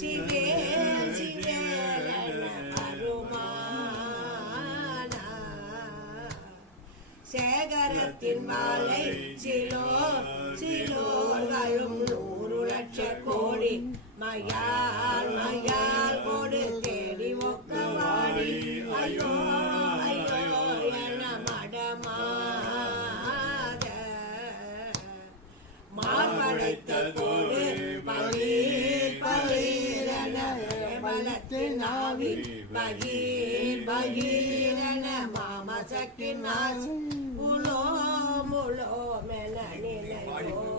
சிவேல் சிவேலென அருமானா சேகரத்தின் மாலை சிலோர்களும் 100 லட்ச கோடி மயால் மயால் கொடு தேடி ஒக்கவாடி ஐயோ ஐயோ என மடமாத மார்படைத்த கோடு பகீர் பகீரென பலத்தின் ஆவி பகீர் பகீரென மாமசக்கின் ஆசி முலோ முலோ மென நிலையோடி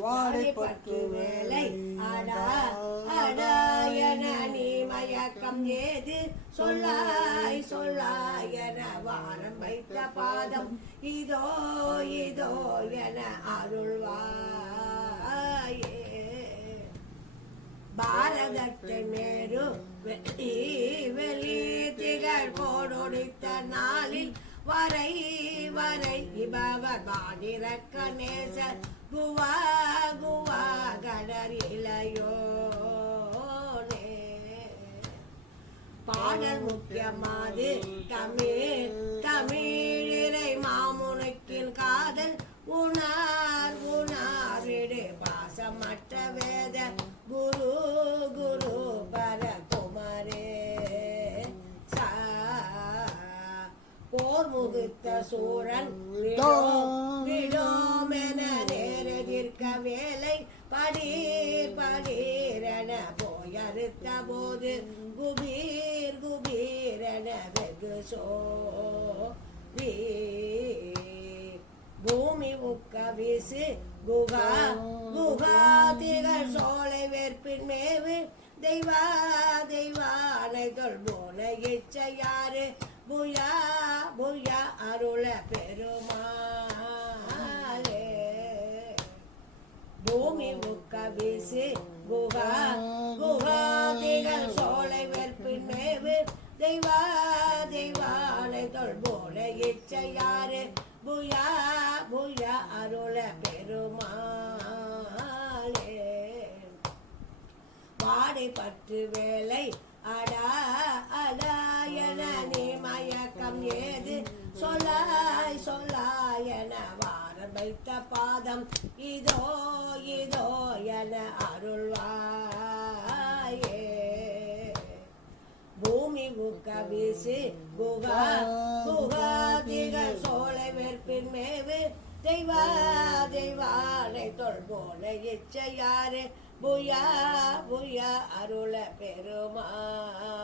வாழைப்பட்டு வேலை அடா அடா என நீ மயக்கம் ஏது சொல்லாய் சொல்லாய் என வாரம் வைத்த பாதம் இதோ இதோ என அருள்வாயே பாரதத்து மேரு வெளி திகழ் போடொடித்த நாளில் வரை வரை இபவர் பாடிரக்க நேசர் குவா குவா கடர் இளையோனே பாடல் முக்கியமாது தமிழ் தமிழிலை மாமுனைக்கின் காதல் உணார் உணாரிடு பாசமற்ற வேத குரு குரு பரகுமரே போர் முகுத்த சூரன் விடோமென நேரெதிர்க்க வேலை படீர் படீரென போயறுத்த போது குபீர் குபீரென வெகு சோதி பூமி முக்க வீசு குகா குகா திகழ் சோலை வேற்பின் மேவு தெய்வா தெய்வானை தொல்போன இச்சையாறு புயா புயா அருள பெருமாளே பூமி முக்க வீசு குகா குகா திகழ் சோலை வெற்பின் மேவு தெய்வா தெய்வானை தொல்போன இச்சையாறு புயா புயா அருள பெருமாளே வாடைப்பட்டு வேலை அடா அடா என நீ மயக்கம் ஏது சொல்லாய் சொல்லாய் என வாரம் வைத்த பாதம் இதோ இதோ என அருள்வாயே பூமி முக்க வீசு குகா குகா திகழ் சோலை வெற்பின் மேவு தெய்வா தெய்வானை தொல்போன இச்சையாறு புயா புயா அருள பெருமாளே